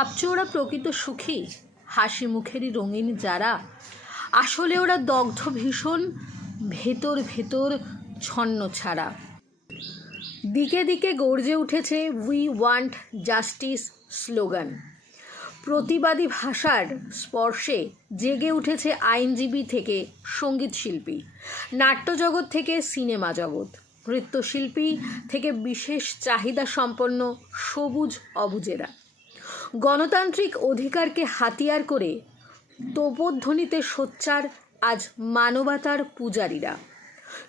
ভাবছ ওরা প্রকৃত সুখী? হাসি মুখেরই রঙিন যারা? আসলে ওরা দগ্ধ ভীষণ, ভেতর ভেতর ছন্ন ছাড়া। দিকে দিকে গর্জে উঠেছে উই ওয়ান্ট জাস্টিস স্লোগান। প্রতিবাদী ভাষার স্পর্শে জেগে উঠেছে আইনজীবী থেকে সংগীত শিল্পী নাট্যজগৎ থেকে সিনেমা জগৎ, নৃত্যশিল্পী থেকে বিশেষ চাহিদা সম্পন্ন সবুজ অবুজেরা। গণতান্ত্রিক অধিকারকে হাতিয়ার করে তোপধ্বনিতে সোচ্চার আজ মানবতার পূজারীরা।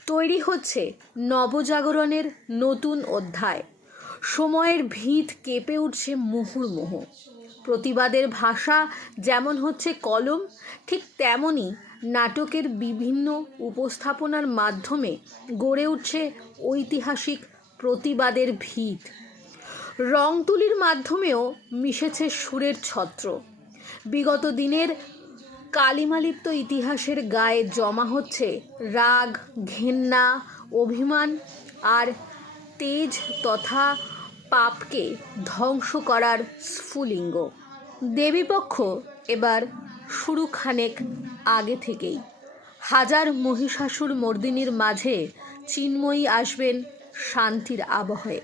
তৈরি হচ্ছে নবজাগরণের নতুন অধ্যায়। সময়ের ভিত কেঁপে উঠছে মুহুর্মুহু। প্রতিবাদের ভাষা যেমন হচ্ছে কলম, ঠিক তেমনই নাটকের বিভিন্ন উপস্থাপনার মাধ্যমে গড়ে উঠছে ঐতিহাসিক প্রতিবাদের ভিত। রং তুলির মাধ্যমেও মিশেছে সুরের ছত্র। বিগত দিনের কালিমালিপ্ত ইতিহাসের গায়ে জমা হচ্ছে রাগ, ঘেন্না, অভিমান আর তেজ তথা পাপকে ধ্বংস করার স্ফুলিঙ্গ। দেবীপক্ষ এবার শুরু খানেক আগে থেকেই। হাজার মহিষাসুর মর্দিনীর মাঝে চিন্ময়ী আসবেন শান্তির আবহে।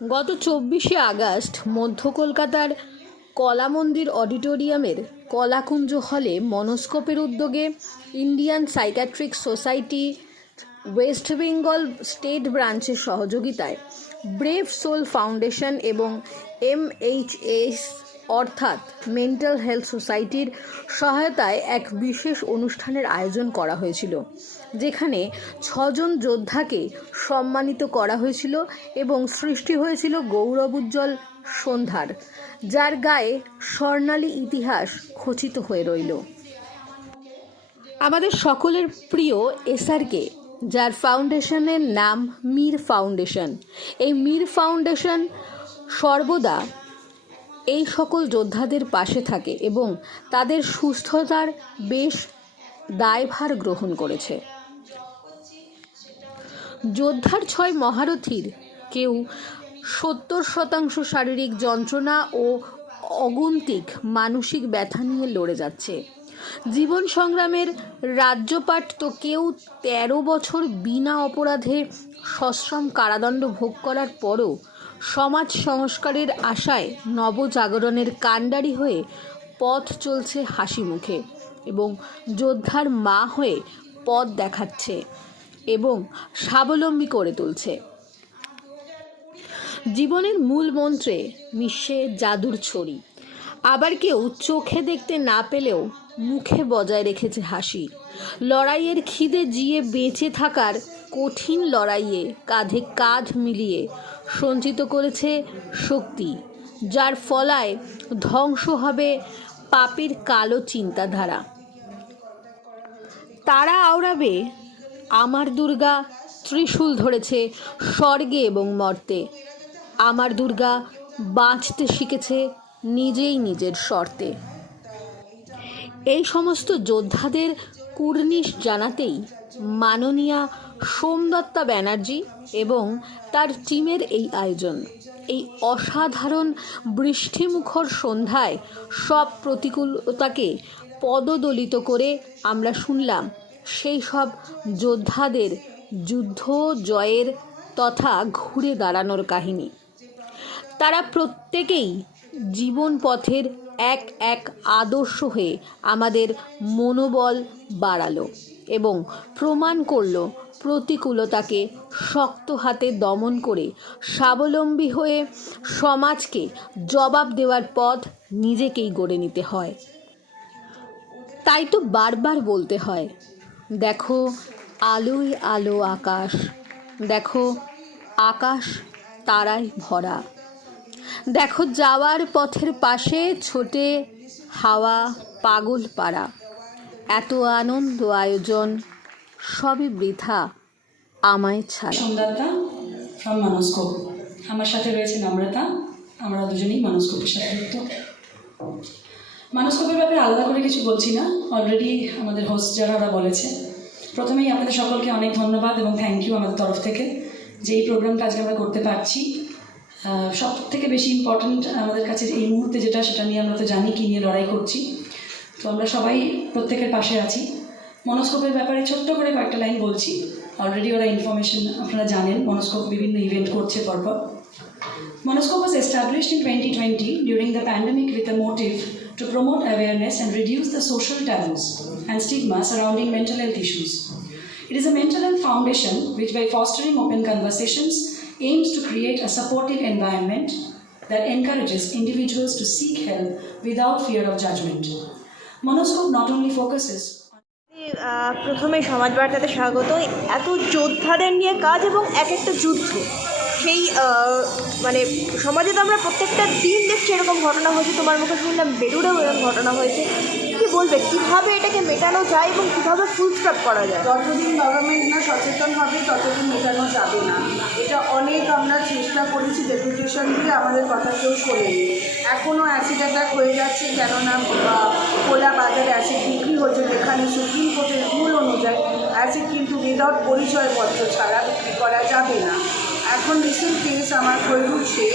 গত চব্বিশে আগস্ট মধ্য কলকাতার কলা মন্দির অডিটোরিয়ামের কলাকুঞ্জ হলে মনস্কোপের উদ্যোগে Indian psychiatric society West Bengal state ব্রাঞ্চের সহযোগিতায় ব্রেভ সোল ফাউন্ডেশন এবং এমএইচএস অর্থাৎ মেন্টাল হেলথ সোসাইটির সহায়তায় এক বিশেষ অনুষ্ঠানের আয়োজন করা হয়েছিল। যেখানে ছজন যোদ্ধাকে সম্মানিত করা হয়েছিল এবং সৃষ্টি হয়েছিল গৌরবোজ্জ্বল সন্ধ্যার, যার গায়ে স্বর্ণালী ইতিহাস খচিত হয়ে রইল। আমাদের সকলের প্রিয় এসআরকে, যার ফাউন্ডেশনের নাম মীর ফাউন্ডেশন। এই মীর ফাউন্ডেশন সর্বদা এই সকল যোদ্ধাদের পাশে থাকে এবং তাদের সুস্থতার বেশ দায়ভার গ্রহণ করেছে। যোদ্ধার ছয় মহারথীর কেউ সত্তর শতাংশ শারীরিক যন্ত্রণা ও অগুন্তিক মানসিক ব্যথা নিয়ে লড়ে যাচ্ছে। জীবন সংগ্রামের রাজ্যপাট তো কেউ তেরো বছর বিনা অপরাধে সশ্রম কারাদণ্ড ভোগ করার পরও সমাজ সংস্কারের আশায় নবজাগরণের কাণ্ডারি হয়ে পথ চলছে হাসি মুখে এবং যোদ্ধার মা হয়ে পথ দেখাচ্ছে। এবং স্বাবলম্বী করে তুলছে। জীবনের মূল মন্ত্রে মিশে জাদুর ছড়ি। আবার কেউ চোখে দেখতে না পেলেও মুখে বজায় রেখেছে হাসি। লড়াইয়ের খিদে জিয়ে বেঁচে থাকার কঠিন লড়াইয়ে কাঁধে কাঁধ মিলিয়ে সঞ্চিত করেছে শক্তি, যার ফলায় ধ্বংস হবে পাপের কালো চিন্তাধারা। তারা আওড়াবে আমার দুর্গা ত্রিশূল ধরেছে স্বর্গে এবং মর্তে। আমার দুর্গা বাঁচতে শিখেছে নিজেই নিজের শর্তে। এই সমস্ত যোদ্ধাদের কুর্নিশ জানাতেই মাননীয়া সোমদত্তা ব্যানার্জি এবং তার টিমের এই আয়োজন। এই অসাধারণ বৃষ্টিমুখর সন্ধ্যায় সব প্রতিকূলতাকে পদদলিত করে আমরা শুনলাম সেই সব যোদ্ধাদের যুদ্ধ, জয়ের তথা ঘুরে দাঁড়ানোর কাহিনী। তারা প্রত্যেকেই জীবন পথের এক এক আদর্শ হয়ে আমাদের মনোবল বাড়ালো এবং প্রমাণ করল প্রতিকূলতাকে শক্ত হাতে দমন করে স্বাবলম্বী হয়ে সমাজকে জবাব দেওয়ার পথ নিজেকেই গড়ে নিতে হয়। তাই তো বারবার বলতে হয় দেখো আলোয় আলো আকাশ। দেখো আকাশ তারায় ভরা। দেখো যাওয়ার পথের পাশে ছোটে হাওয়া পাগল পাড়া। এত আনন্দ আয়োজন, সবই বৃথা আমায় ছাড়া। আমার সাথে রয়েছে নম্রতা, আমরা দুজনেই মানসকোপের সাথে মানসকোপের ব্যাপারে আলাদা করে কিছু বলছি না। অলরেডি আমাদের হোস্ট যারা, ওরা বলেছে। প্রথমেই আপনাদের সকলকে অনেক ধন্যবাদ এবং থ্যাংক ইউ আমাদের তরফ থেকে যে এই প্রোগ্রামটা আজকে আমরা করতে পারছি। সব থেকে বেশি ইম্পর্ট্যান্ট আমাদের কাছে এই মুহূর্তে যেটা, সেটা নিয়ে আমরা তো জানি কী নিয়ে লড়াই করছি। তো আমরা সবাই প্রত্যেকের পাশে আছি। মনোস্কোপের ব্যাপারে ছোট্ট করে কয়েকটা লাইন বলছি। অলরেডি ওরা ইনফরমেশন আপনারা জানেন, মনোস্কোপ বিভিন্ন ইভেন্ট করছে পরপর। Monoscope was established in 2020 during the pandemic with a motive to promote awareness and reduce the social taboos and stigma surrounding mental health issues. It is a mental health foundation which, by fostering open conversations, aims to create a supportive environment that encourages individuals to seek help without fear of judgment. Monoscope not only focuses প্রথমে সমাজ বার্তাতে স্বাগত এত যোদ্ধাদের নিয়ে কাজ এবং এক একটা যুদ্ধ সেই মানে সমাজে তো আমরা প্রত্যেকটা দিন দেখছি এরকম ঘটনা হয়েছে। তোমার মুখে শুনলাম বেলুড়েও এরকম ঘটনা হয়েছে। কি বলবে? কীভাবে এটাকে মেটানো যায় এবং কীভাবে ফুল স্টপ করা যায়? যতদিন গভর্নমেন্ট না সচেতন হবে, ততদিন মেটানো যাবে না। এটা অনেক আমরা চেষ্টা করেছি ডেপুটেশন দিয়ে, আমাদের কথা কেউ শোনেনি। এখনও অ্যাসিড অ্যাটাক হয়ে যাচ্ছে, কেননা খোলা বাজারে অ্যাসিড বিক্রি হচ্ছে, যেখানে সুপ্রিম কোর্টের রুল অনুযায়ী অ্যাসিড কিন্তু উইদাউট পরিচয়পত্র ছাড়া বিক্রি করা যাবে না। এখন রিসেন্ট কেস আমার হয়ে শেখ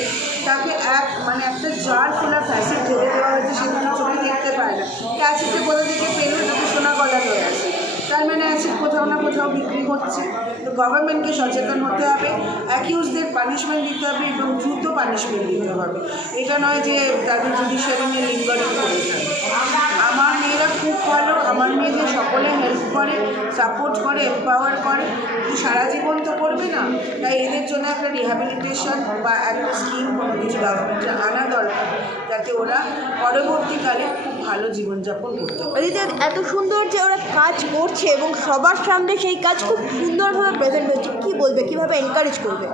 তাকে এক মানে একটা জার ফেলা ফ্যাসেট ধরে দেওয়া হয়েছে সেগুলো চোখে দেখতে পায় না। অ্যাসিডটা কোথা থেকে পেল তাকে সোনা গলা হয়ে আছে। তার মানে অ্যাসিড কোথাও না কোথাও বিক্রি হচ্ছে। তো গভর্নমেন্টকে সচেতন হতে হবে অ্যাকিউজদের পানিশমেন্ট দিতে হবে এবং দ্রুত পানিশমেন্ট দিতে হবে। এটা নয় যে তাদের জুডিশিয়ারি নিয়ে লিঙ্গারিং করে আমার মেয়েরা খুব ভালো, আমার মেয়েদের সকলে হেল্প করে সাপোর্ট করে এম্পাওয়ার করে। সারা জীবন তো করবে না, তাই এদের জন্য একটা রিহ্যাবিলিটেশন বা একটা স্কিম কোনো কিছু গভর্নমেন্টের আনা দরকার, যাতে ওরা পরবর্তীকালে ভালো জীবনযাপন করতে পারে। এত সুন্দর যে ওরা কাজ করছে এবং সবার সামনে সেই কাজ খুব সুন্দরভাবে প্রেজেন্ট হচ্ছে কি বলবে? কীভাবে এনকারেজ করবে?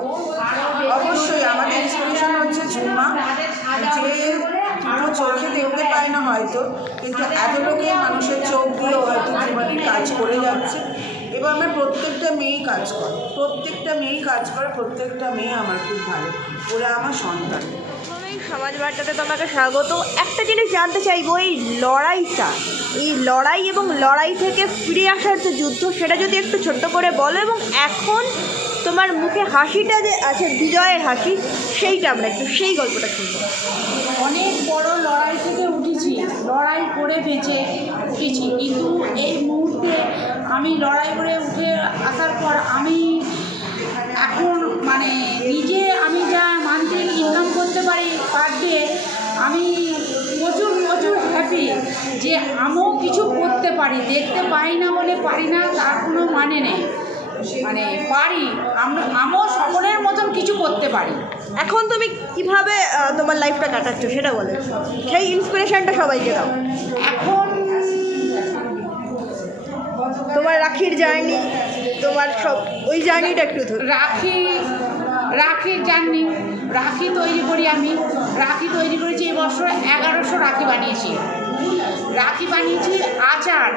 অবশ্যই আমাদের ইন্সপিরেশন হচ্ছে ঝুমা যে দুটো চোখে দেখতে পায় না হয়তো কিন্তু এত লোকে মানুষের চোখ দিয়ে হয়তো জীবনের কাজ করে যাচ্ছে। এবং আমার প্রত্যেকটা মেয়েই কাজ করে প্রত্যেকটা মেয়েই কাজ করে প্রত্যেকটা মেয়ে আমার খুব ভালো ওরা আমার সন্তান। সমাজ বার্তাতে তোমাকে স্বাগত। একটা জিনিস জানতে চাইব, এই লড়াইটা, এই লড়াই এবং লড়াই থেকে ফিরে আসার যে যুদ্ধ, সেটা যদি একটু ছোট্ট করে বলো এবং এখন তোমার মুখে হাসিটা যে আছে, বিজয়ের হাসি, সেইটা আমরা একটু, সেই গল্পটা শুনব। অনেক বড় লড়াই থেকে উঠেছি, লড়াই করে বেঁচে উঠেছি। কিন্তু এই মুহূর্তে আমি লড়াই করে উঠে আসার পর আমি এখন মানে নিজে আমি যা ইনকাম করতে পারি পার ডে আমি প্রচুর প্রচুর হ্যাপি যে আমিও কিছু করতে পারি দেখতে পাই না বলে পারি না তার কোনো মানে নেই। মানে পারি আমিও সকলের মতন কিছু করতে পারি। এখন তুমি কীভাবে তোমার লাইফটা কাটাচ্ছ সেটা বলো। সেই ইন্সপিরেশনটা সবাইকে দাও। এখন তোমার রাখির জার্নি তোমার সব ওই জার্নিটা একটু ধরো। রাখি রাখি জানি রাখি তৈরি করি আমি। রাখি তৈরি করেছি এবছর এগারোশো রাখি বানিয়েছি। রাখি বানিয়েছি আচার।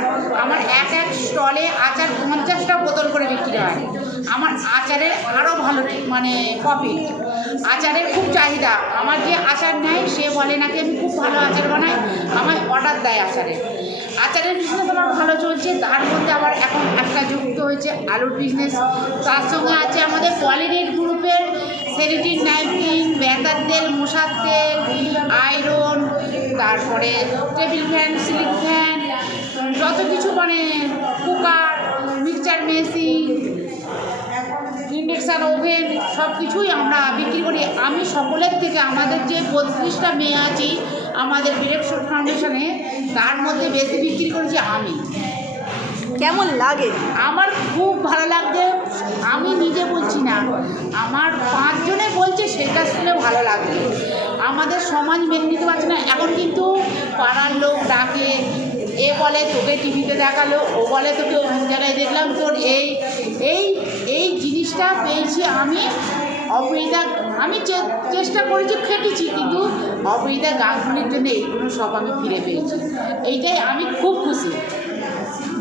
আমার এক এক স্টলে আচার পঞ্চাশটা বোতল করে বিক্রি হয়। আমার আচারের আরও ভালো মানে প্রফিট আচারের খুব চাহিদা। আমার যে আচার নেয়, সে বলে নাকি আমি খুব ভালো আচার বানাই, আমায় অর্ডার দেয় আচারের আচারের বিজনেস আমার ভালো চলছে। তার মধ্যে আবার এখন একটা যুক্ত হয়েছে আলুর বিজনেস তার সঙ্গে আছে আমাদের পলিনেট গ্রুপের সেরিটিন নাইফিন ব্যাটার তেল মশার তেল আয়রন তারপরে টেবিল ফ্যান সিলিং ফ্যান যত কিছু মানে cooker mixture machine induction oven সব কিছুই আমরা বিক্রি করি। আমি সকলের থেকে আমাদের যে বত্রিশটা মেয়ে আছি আমাদের বিরেকশন ফাউন্ডেশনে তার মধ্যে বেশি বিক্রি করেছি আমি। কেমন লাগে? আমার খুব ভালো লাগছে। আমি নিজে বলছি না। আমার পাঁচজনে বলছে সেটা শুনে ভালো লাগছে। আমাদের সমাজ মেনে নিতে পারছে না। এখন কিন্তু পাড়ার লোক ডাকে, এ বলে, তোকে টিভিতে দেখাল, ও বলে, তোকে অমুক জায়গায় দেখলাম, তোর এই এই এই জিনিসটা পেয়েছি আমি। অপরিতা, আমি চেষ্টা করেছি, খেটেছি, কিন্তু অপরিতা গানগুলির জন্য এইগুলো সব আমি ফিরে পেয়েছি। এইটাই আমি খুব খুশি।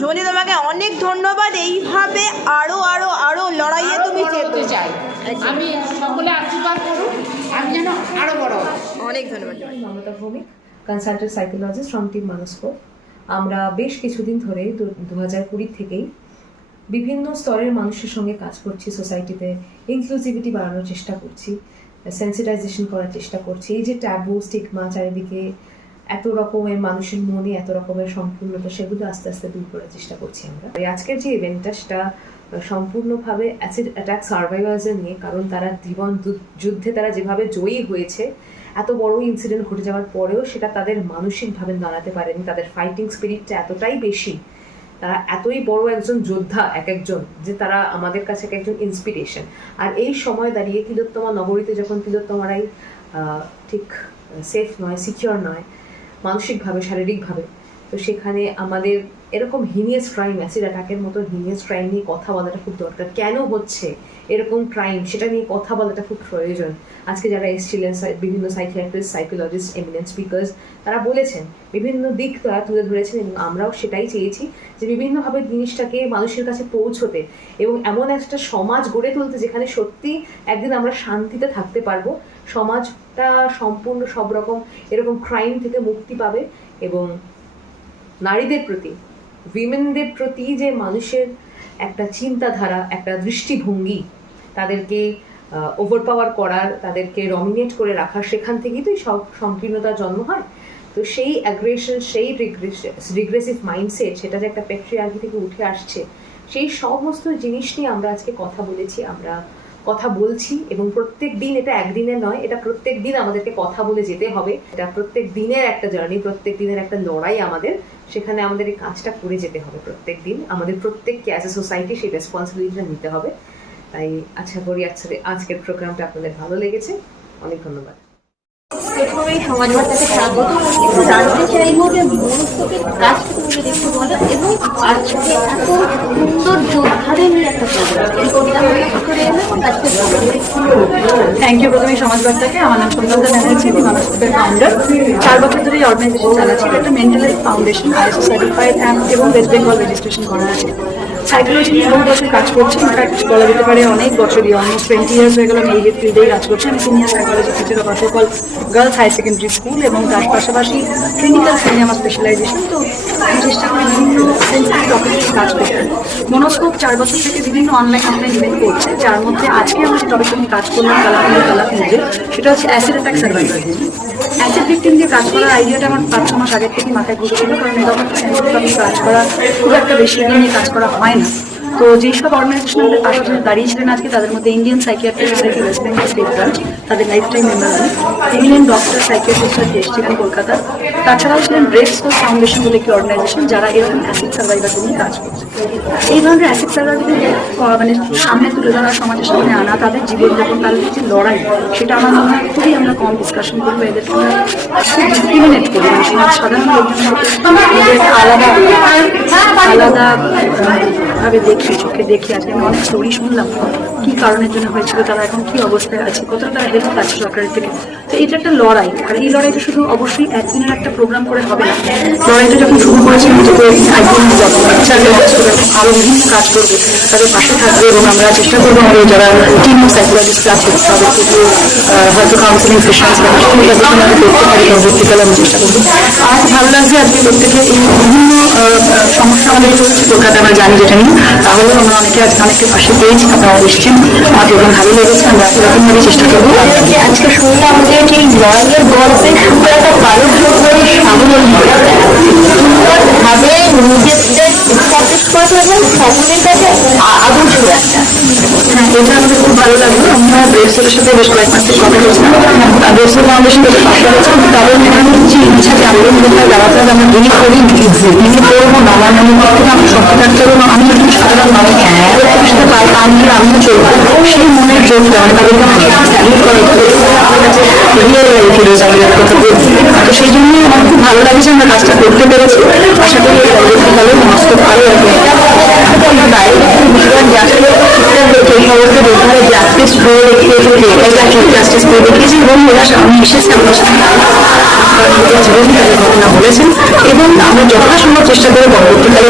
জনি তোমাকে অনেক ধন্যবাদ। এইভাবে আরও আরও আরও লড়াইয়ে তুমি যেতে চাই। আমি সকলে আশীর্বাদ করুন আমি যেন আরও বড় অনেক ধন্যবাদ। Mamata Bhowmik consultant psychologist from team Manascope আমরা বেশ কিছুদিন ধরে দু হাজার কুড়ি থেকেই বিভিন্ন স্তরের মানুষের সঙ্গে কাজ করছি সোসাইটিতে ইনক্লুসিভিটি বাড়ানোর চেষ্টা করছি সেন্সিটাইজেশন করার চেষ্টা করছি। এই যে ট্যাবু স্টিগমা চারিদিকে এত রকমের মানুষের মনে, এত রকমের সম্পূর্ণতা সেগুলো আস্তে আস্তে দূর করার চেষ্টা করছি আমরা। আজকের যে ইভেন্টটা সেটা সম্পূর্ণভাবে অ্যাসিড অ্যাটাক সার্ভাইভার্সে নিয়ে, কারণ তারা জীবন যুদ্ধে তারা যেভাবে জয়ী হয়েছে, এত বড় ইনসিডেন্ট ঘটে যাওয়ার পরেও সেটা তাদের মানসিকভাবে দাঁড়াতে পারেনি, তাদের ফাইটিং স্পিরিটটা এতটাই বেশি, তারা এতই বড় একজন যোদ্ধা, এক একজন, যে তারা আমাদের কাছে এক একজন ইন্সপিরেশন আর এই সময় দাঁড়িয়ে তিলোত্তমা নগরীতে যখন তিলোত্তমারাই ঠিক সেফ নয় সিকিওর নয় মানসিকভাবে, শারীরিকভাবে। তো সেখানে আমাদের এরকম হিনিয়াস ক্রাইম অ্যাসিড অ্যাটাকের মতো হিনিয়াস ক্রাইম নিয়ে কথা বলাটা খুব দরকার। কেন হচ্ছে এরকম ক্রাইম? সেটা নিয়ে কথা বলাটা খুব প্রয়োজন। আজকে যারা এসেছিলেন বিভিন্ন সাইকিয়াট্রিস্ট, সাইকোলজিস্ট, এমিনেন্ট স্পিকার্স, তারা বলেছেন, বিভিন্ন দিক তারা তুলে ধরেছেন এবং আমরাও সেটাই চেয়েছি যে বিভিন্নভাবে জিনিসটাকে মানুষের কাছে পৌঁছতে এবং এমন একটা সমাজ গড়ে তুলতে যেখানে সত্যি একদিন আমরা শান্তিতে থাকতে পারব সমাজটা সম্পূর্ণ সব রকম এরকম ক্রাইম থেকে মুক্তি পাবে এবং নারীদের প্রতি উইমেনদের প্রতি যে মানুষের একটা চিন্তাধারা, একটা দৃষ্টিভঙ্গি তাদেরকে ওভার পাওয়ার করার, তাদেরকে রমিনেট করে রাখার সেখান থেকেই তো সব সংকীর্ণতার জন্ম হয়। তো সেই অ্যাগ্রেশন সেই রিগ্রেসিভ মাইন্ডসেট সেটা যে একটা পেট্রিয়ার্কি থেকে উঠে আসছে, সেই সমস্ত জিনিস নিয়ে আমরা আজকে কথা বলেছি। আমরা কথা বলছি এবং প্রত্যেক দিন এটা একদিনের নয়, এটা প্রত্যেক দিন আমাদেরকে কথা বলে যেতে হবে। এটা প্রত্যেক দিনের একটা জার্নি প্রত্যেক দিনের একটা লড়াই আমাদের। সেখানে আমাদের এই কাজটা করে যেতে হবে প্রত্যেক দিন। আমাদের প্রত্যেককে অ্যাজ এ সোসাইটি সেই রেসপন্সিবিলিটিটা নিতে হবে। তাই আশা করি আজকে আজকের প্রোগ্রামটা আপনাদের ভালো লেগেছে। অনেক ধন্যবাদ। প্রথমেই সমাজ স্বাগত। জানতে চাইব যে মনস্তকের কাজটা তুমি যদি বলো, এবং আজকে এত সুন্দর যোদ্ধাদের নিয়ে একটা থ্যাংক ইউ প্রথমে সমাজবার্তাকে। আমার নাম সন্ধ্যা ব্যানার্জি আমি মানসিকের ফাউন্ডার চার বছর ধরে এই অর্গানাইজেশন চালাচ্ছি। একটা mental health foundation ISO certified এবং ওয়েস্ট বেঙ্গল রেজিস্ট্রেশন করা আছে। সাইকোলজি নিয়ে বহু বছর কাজ করছি। ইনফ্যাক্ট বলা যেতে পারে অনেক বছরই অলমোস্ট টোয়েন্টি ইয়ার্স হয়ে গেল আমি এই ফিল্ডেই কাজ করছি। আমি সিনিয়র সাইকোলজি টিচার অফ আশোকল গার্লস হাই সেকেন্ডারি স্কুল এবং তার পাশাপাশি ক্লিনিক্যাল সাইনে আমার স্পেশালাইজেশন তো আমি চেষ্টা করি বিভিন্ন সেন্সিটিভ টপিক কাজ করতে। মনোস্কোপ চার বছর থেকে বিভিন্ন অনলাইন অনলাইন ইভেন্ট করছে, যার মধ্যে আজকে আমরা টপিক নিয়ে কাজ করলাম কালাকুন্দি কালাকুঞ্জে সেটা হচ্ছে acid attack survivor acid victim দিয়ে কাজ করার আইডিয়াটা আমার পাঁচ মাস আগের থেকে মাথায় ঘুরছিল, কারণ এরকম কাজ করা খুব একটা বেশি নিয়ে কাজ করা হয় না। তো যেসব অর্গানাইজেশন আমাদের পাশে দাঁড়িয়েছিলেন আজকে, তাদের মধ্যে ইন্ডিয়ান সাইকিয়াট্রিস্ট থেকে ওয়েস্ট বেঙ্গল স্টেট ব্রাঞ্চ তাদের লাইফ টাইম মেম্বার আমি এমিনেন্ট ডক্টর সাইকিয়াট্রিস্ট এসেছিলেন কলকাতা। তাছাড়াও ছিলেন ব্রেক স্কোর ফাউন্ডেশন বলে একটি অর্গানাইজেশন যারা এরকম অ্যাসিড সার্ভাইভারদের নিয়ে কাজ করছে। এই ধরনের অ্যাসিড সার্ভাইভারদের মানে সামনে তুলে ধরা সমাজের সামনে আনা, তাদের জীবনযাপন, তাদের যে লড়াই, সেটা আমার মনে হয় খুবই আমরা কম ডিসকাশন করব। খুব ডিসক্রিমিনেট করি। মানে সমাজ সাধারণ লোকজনের সাথে এদের আলাদা আলাদা ভাবে দেখি চোখে দেখি আজকে আমি অনেক স্টোরি শুনলাম। কি কারণের জন্য হয়েছিল তারা এখন কি অবস্থায় আছে কতটা তারা হেল্প পাচ্ছে সরকারের থেকে? তো এটা একটা লড়াই। আর এই লড়াইটা শুধু অবশ্যই একদিনের একটা প্রোগ্রাম করে হবে না। লড়াইটা যখন শুরু করেছি আমি তো একদিন আরও বিভিন্ন কাজ করব। তাদের পাশে থাকবে এবং আমরা চেষ্টা করব আমাদের যারা টিম সাইকোলজিস্ট আছে তাদেরকে আহ, হয়তো কাউন্সিলিং সেশনস বা করতে পারি পরবর্তীকালে আমি চেষ্টা করব। আর ভালো লাগছে আজকে প্রত্যেকে এই বিভিন্ন সমস্যা আমাদের চলছে। কলকাতা আমরা জানি যেটা নিয়ে তাহলেও আমরা অনেকে আজকে অনেকের পাশে পেয়েছি আপনারা এসেছেন আমাদের এবং ভালো লেগেছে আমরা এরকমভাবে চেষ্টা করব। আজকে শুনলাম যে যে লড়াইয়ের গল্পে শুধু একটা কালো যোদ্ধারই স্বাবলম্বী সুন্দরভাবে নিজেদের স্টাবলিশ করতে এবং সকলের কাছে আ- আদর্শ একটা হ্যাঁ এটা আমাদের খুব ভালো লাগল। আমরা ব্রেসেলের সাথে বেশ কয়েক মাস কথা বলছিলাম। ফাউন্ডেশন থেকে পাশে রয়েছে। তাদের মেধাবী যে ইচ্ছা যে আমরা করি করব আমার সত্যি থাকতে আমি পাই পান দিয়ে আমিও চলবো সেই মনের জোরটা মানে তাদেরকে স্যালিউট করা আমাদের কাছে রিয়েল লাইফে রয়েছে আমি কথা বলছি তো সেই জন্যই আমার খুব ভালো লাগছে আমরা কাজটা করতে পেরেছি আশা করি পরবর্তীকালে মস্ত ভালো লাগবে জাস্টিস করে দেখিয়েছে জাস্টিস করে দেখিয়েছে এবং ওরা সামনে এসেছে আমাদের সাথে জীবন তাদের ঘটনা বলেছেন এবং আমরা যথাসম্ভব চেষ্টা করে পরবর্তীকালে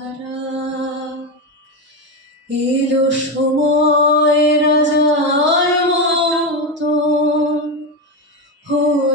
থাকুক এলো সময় রাজার মতো হলো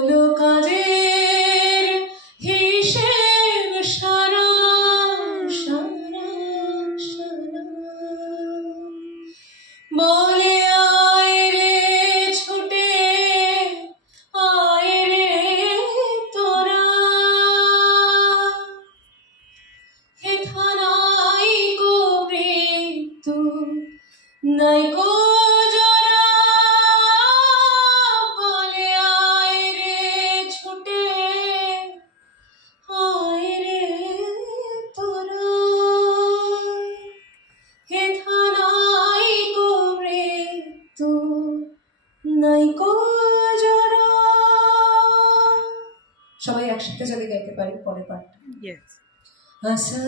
পারি পরের পাঠটা আশা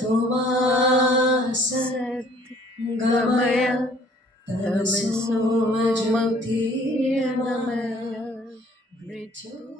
তোমার সত গময় তমসো জ্যোতির্গময় মৃত্যু